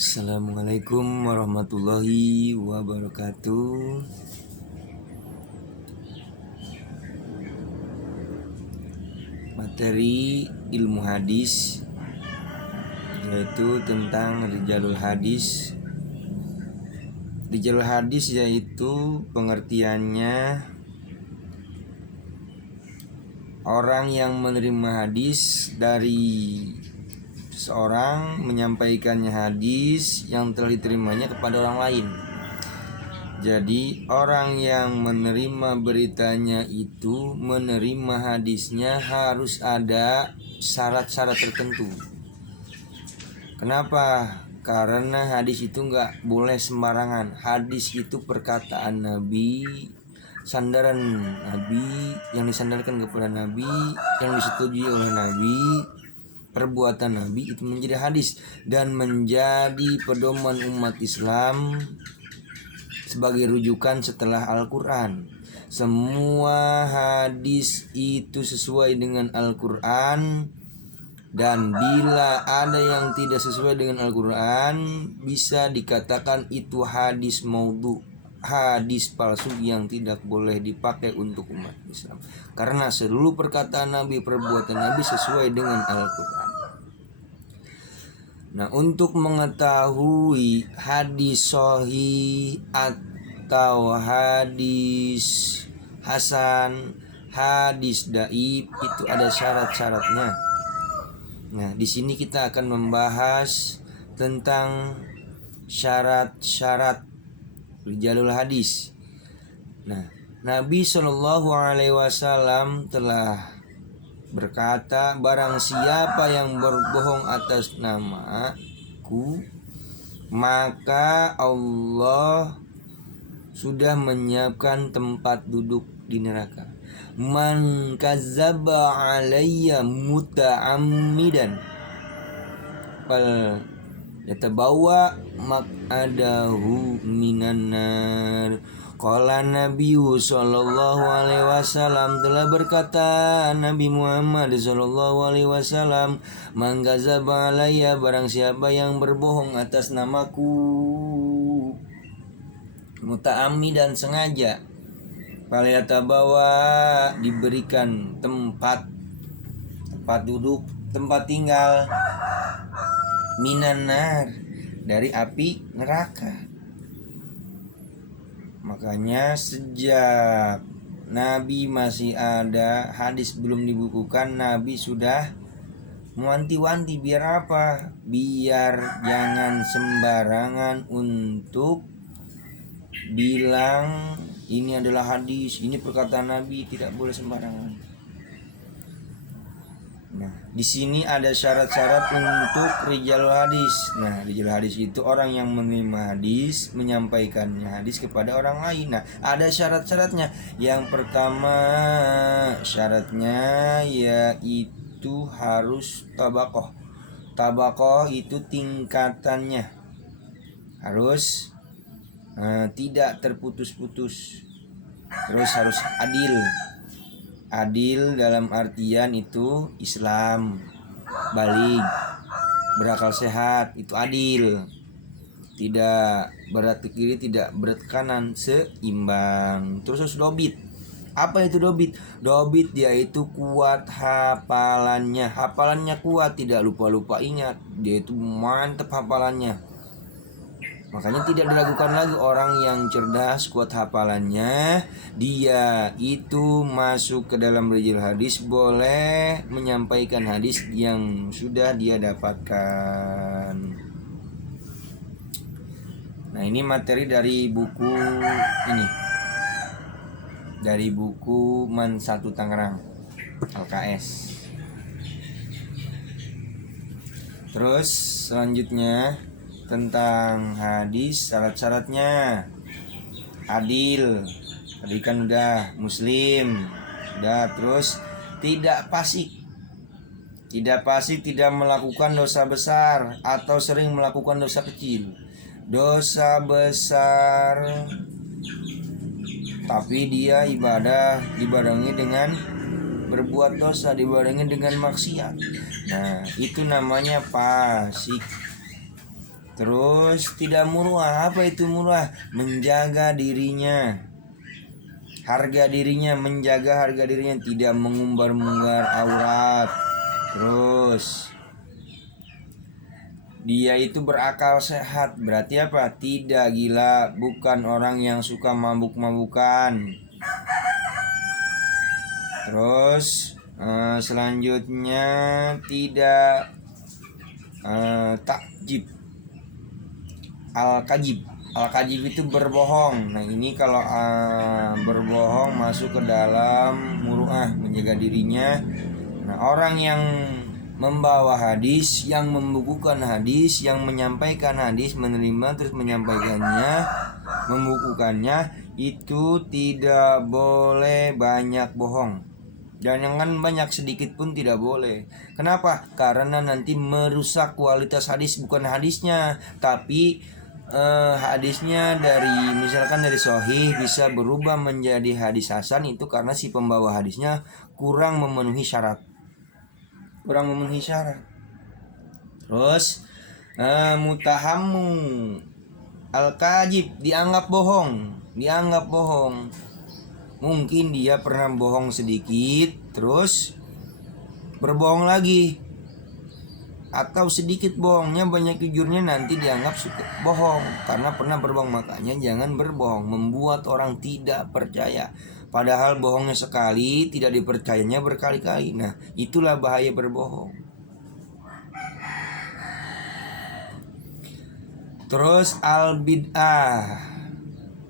Assalamualaikum warahmatullahi wabarakatuh. Materi ilmu hadis yaitu tentang rijalul hadis. Rijalul hadis yaitu pengertiannya orang yang menerima hadis dari seorang, menyampaikannya hadis yang telah diterimanya kepada orang lain. Jadi orang yang menerima beritanya itu, menerima hadisnya harus ada syarat-syarat tertentu. Kenapa? Karena hadis itu nggak boleh sembarangan. Hadis itu perkataan Nabi, sandaran Nabi, yang disandarkan kepada Nabi, yang disetujui oleh Nabi, perbuatan Nabi itu menjadi hadis dan menjadi pedoman umat Islam sebagai rujukan setelah Al-Quran. Semua hadis itu sesuai dengan Al-Quran, dan bila ada yang tidak sesuai dengan Al-Quran, bisa dikatakan itu hadis maudhu, hadis palsu yang tidak boleh dipakai untuk umat Islam. Karena seluruh perkataan Nabi, perbuatan Nabi sesuai dengan Al-Quran. Nah, untuk mengetahui hadis sahih atau hadis hasan, hadis dhaif, itu ada syarat-syaratnya. Nah, di sini kita akan membahas tentang syarat-syarat rijalul hadis. Nah, Nabi SAW telah berkata, barang siapa yang berbohong atas namaku, maka Allah sudah menyiapkan tempat duduk di neraka. Man kazzaba alayya muta'ammidan fal yatabawa maq'adahu minan nar. Qala Nabi sallallahu alaihi wasallam, telah berkata Nabi Muhammad sallallahu alaihi wasallam, man kazzaba alayya, barang siapa yang berbohong atas namaku muta'ammidan, sengaja, falyatabawa, diberikan tempat duduk, tempat tinggal, minan nar, dari api neraka. Makanya sejak Nabi masih ada, hadis belum dibukukan, Nabi sudah mewanti-wanti. Biar apa? Biar jangan sembarangan untuk bilang ini adalah hadis, ini perkataan Nabi, tidak boleh sembarangan. Nah, di sini ada syarat-syarat untuk rijalul hadis. Nah, rijalul hadis itu orang yang menerima hadis, menyampaikannya hadis kepada orang lain. Nah, ada syarat-syaratnya. Yang pertama syaratnya yaitu harus tabaqoh. Tabaqoh itu tingkatannya harus tidak terputus-putus. Terus harus adil. Adil dalam artian itu Islam, baligh, berakal sehat, itu adil. Tidak berat ke kiri, tidak berat ke kanan, seimbang. Terus harus dobit. Apa itu dobit? Dobit dia itu kuat hafalannya. Hafalannya kuat, tidak lupa-lupa ingat. Dia itu mantap hafalannya. Makanya tidak diragukan lagi orang yang cerdas, kuat hafalannya, dia itu masuk ke dalam rijalul hadis, boleh menyampaikan hadis yang sudah dia dapatkan. Nah, ini materi dari buku ini, dari buku Man 1 Tangerang LKS. Terus selanjutnya tentang hadis, syarat-syaratnya adil, tadi kan udah, muslim udah, terus tidak fasik, tidak melakukan dosa besar atau sering melakukan dosa kecil. Dosa besar tapi dia ibadah dibarengi dengan berbuat dosa, dibarengi dengan maksiat. Nah, itu namanya fasik. Terus tidak muruah. Apa itu muruah? Menjaga dirinya, harga dirinya, menjaga harga dirinya, tidak mengumbar-umbar aurat. Terus dia itu berakal sehat, berarti apa? Tidak gila, bukan orang yang suka mabuk-mabukan. Terus selanjutnya tidak takjib. Al-kajib itu berbohong. Nah ini kalau berbohong masuk ke dalam muruah, menjaga dirinya. Nah orang yang membawa hadis, yang membukukan hadis, yang menyampaikan hadis, menerima terus menyampaikannya, membukukannya, itu tidak boleh banyak bohong. Jangan banyak, sedikit pun tidak boleh. Kenapa? Karena nanti merusak kualitas hadis, bukan hadisnya, tapi hadisnya dari misalkan dari sahih bisa berubah menjadi hadis hasan, itu karena si pembawa hadisnya kurang memenuhi syarat. Terus mutahammu al-kajib, dianggap bohong. Mungkin dia pernah bohong sedikit terus berbohong lagi, atau sedikit bohongnya banyak jujurnya, nanti dianggap suka bohong karena pernah berbohong. Makanya jangan berbohong, membuat orang tidak percaya. Padahal bohongnya sekali, tidak dipercayanya berkali-kali. Nah itulah bahaya berbohong. Terus al-bid'ah,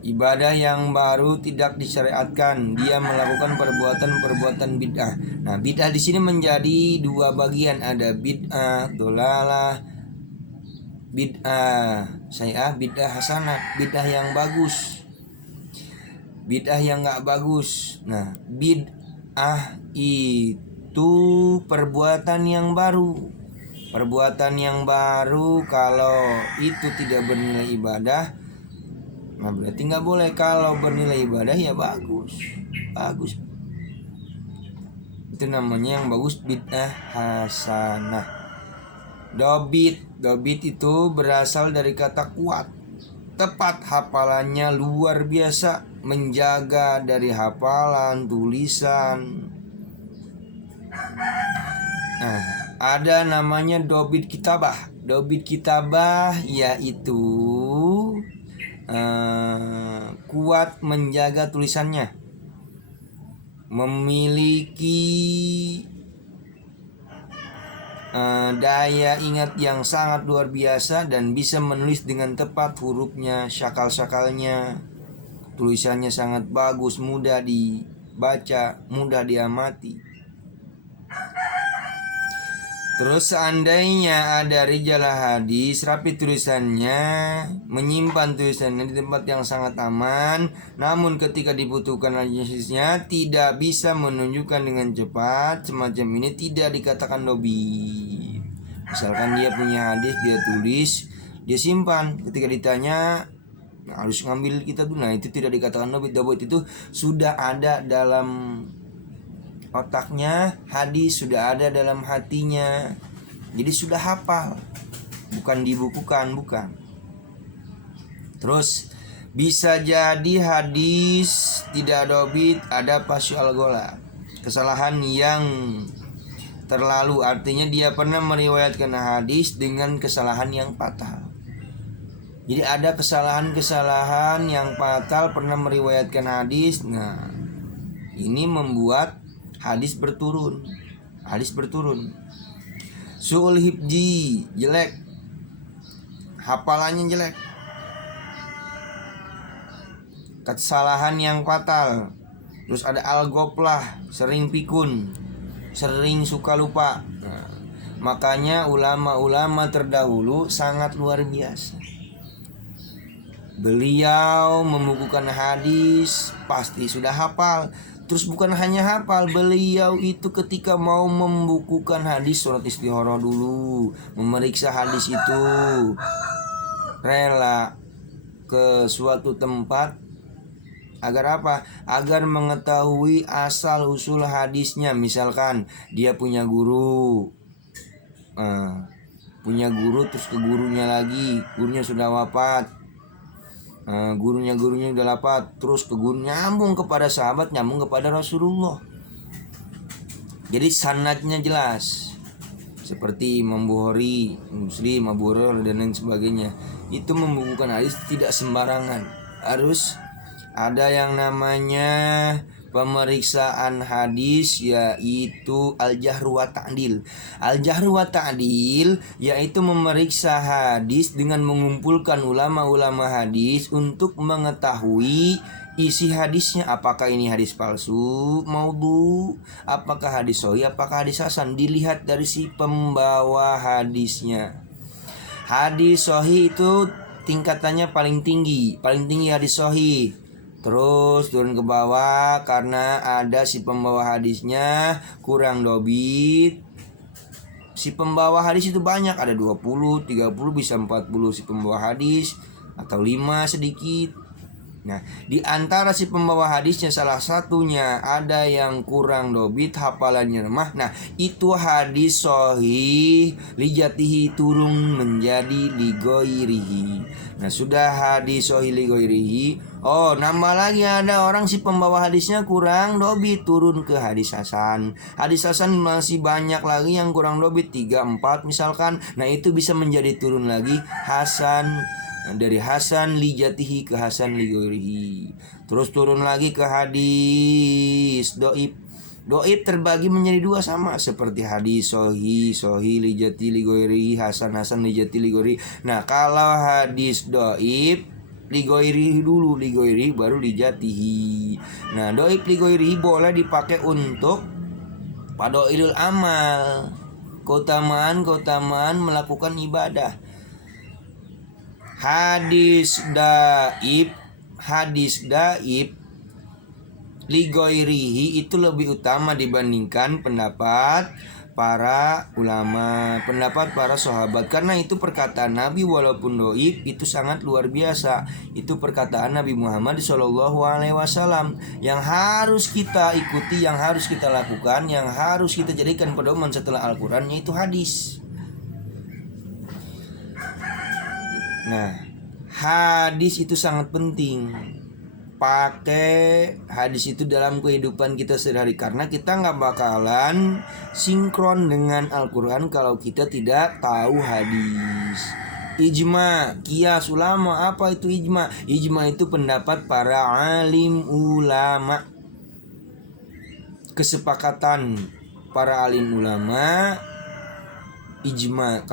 ibadah yang baru tidak disyariatkan, dia melakukan perbuatan bid'ah. Nah bid'ah di sini menjadi dua bagian, ada bid'ah dolalah, bid'ah sayyi'ah, bid'ah hasanah, bid'ah yang bagus, bid'ah yang nggak bagus. Nah bid'ah itu perbuatan yang baru. Perbuatan yang baru kalau itu tidak bernilai ibadah, nah berarti nggak boleh. Kalau bernilai ibadah ya bagus. Itu namanya yang bagus, bid'ah hasanah. Dobit itu berasal dari kata kuat, tepat, hafalannya luar biasa, menjaga dari hafalan, tulisan. Nah ada namanya dobit kitabah. Dobit kitabah yaitu kuat menjaga tulisannya, memiliki daya ingat yang sangat luar biasa, dan bisa menulis dengan tepat hurufnya, syakal-syakalnya, tulisannya sangat bagus, mudah dibaca, mudah diamati. Terus seandainya ada rijalah hadis, rapi tulisannya, menyimpan tulisannya di tempat yang sangat aman, namun ketika dibutuhkan hadisnya tidak bisa menunjukkan dengan cepat, semacam ini tidak dikatakan dobit. Misalkan dia punya hadis, dia tulis, dia simpan, ketika ditanya harus ngambil kitab dulu, nah itu tidak dikatakan dobit. Dobit itu sudah ada dalam otaknya, hadis sudah ada dalam hatinya, jadi sudah hafal, bukan dibukukan, bukan. Terus bisa jadi hadis tidak dobit, ada pasyu al-gola, kesalahan yang terlalu, artinya dia pernah meriwayatkan hadis dengan kesalahan yang fatal. Jadi ada kesalahan yang fatal, pernah meriwayatkan hadis. Nah ini membuat hadis berturun. Su'ul hibji, jelek, hafalannya jelek. Kesalahan yang fatal. Terus ada al-goplah, sering pikun, sering suka lupa. Nah, makanya ulama-ulama terdahulu sangat luar biasa. Beliau membukukan hadis pasti sudah hafal. Terus bukan hanya hafal, beliau itu ketika mau membukukan hadis surat istikharah dulu, memeriksa hadis itu, rela ke suatu tempat agar apa? Agar mengetahui asal usul hadisnya. Misalkan dia punya guru, punya guru terus ke gurunya lagi, gurunya sudah wafat, gurunya udah wafat, terus ke guru, nyambung kepada sahabat, nyambung kepada Rasulullah. Jadi sanadnya jelas. Seperti Imam Bukhari, Muslim, Abu Hurairah dan lain sebagainya. Itu membukukan hadis tidak sembarangan. Harus ada yang namanya pemeriksaan hadis, yaitu al-jahru wa ta'dil. Al-jahru wa ta'dil yaitu memeriksa hadis dengan mengumpulkan ulama-ulama hadis untuk mengetahui isi hadisnya, apakah ini hadis palsu, maudhu, apakah hadis sahih, apakah hadis hasan. Dilihat dari si pembawa hadisnya. Hadis sahih itu tingkatannya paling tinggi hadis sahih. Terus turun ke bawah karena ada si pembawa hadisnya kurang dobit. Si pembawa hadis itu banyak, ada 20, 30, bisa 40 si pembawa hadis, atau 5 sedikit. Nah, di antara si pembawa hadisnya salah satunya ada yang kurang dobit, hafalannya lemah. Nah, itu hadis sahih lijatihi turun menjadi ligoirihi. Nah, sudah hadis sahih ligoirihi. Oh, nambah lagi ada orang si pembawa hadisnya kurang dobit, turun ke hadis hasan. Hadis hasan masih banyak lagi yang kurang dobit, 3, 4 misalkan. Nah, itu bisa menjadi turun lagi hasan. Dari hasan lijatihi ke hasan ligoirihi. Terus turun lagi ke hadis doib. Doib terbagi menjadi 2 sama seperti hadis sahih, sahih lijati ligoirihi, hasan, hasan lijati ligoirihi. Nah, kalau hadis doib, ligoirihi dulu, ligoirihi baru lijatihi. Nah, doib ligoirihi boleh dipakai untuk fadhailul amal, keutamaan melakukan ibadah. Hadis daib ligoirihi itu lebih utama dibandingkan pendapat para ulama, pendapat para sahabat, karena itu perkataan Nabi walaupun doib itu sangat luar biasa. Itu perkataan Nabi Muhammad SAW yang harus kita ikuti, yang harus kita lakukan, yang harus kita jadikan pedoman setelah Al-Quran, yaitu hadis. Nah, hadis itu sangat penting. Pakai hadis itu dalam kehidupan kita sehari-hari, karena kita nggak bakalan sinkron dengan Al-Quran kalau kita tidak tahu hadis. Ijma, kias ulama. Apa itu ijma? Ijma itu pendapat para alim ulama, kesepakatan para alim ulama, ijma.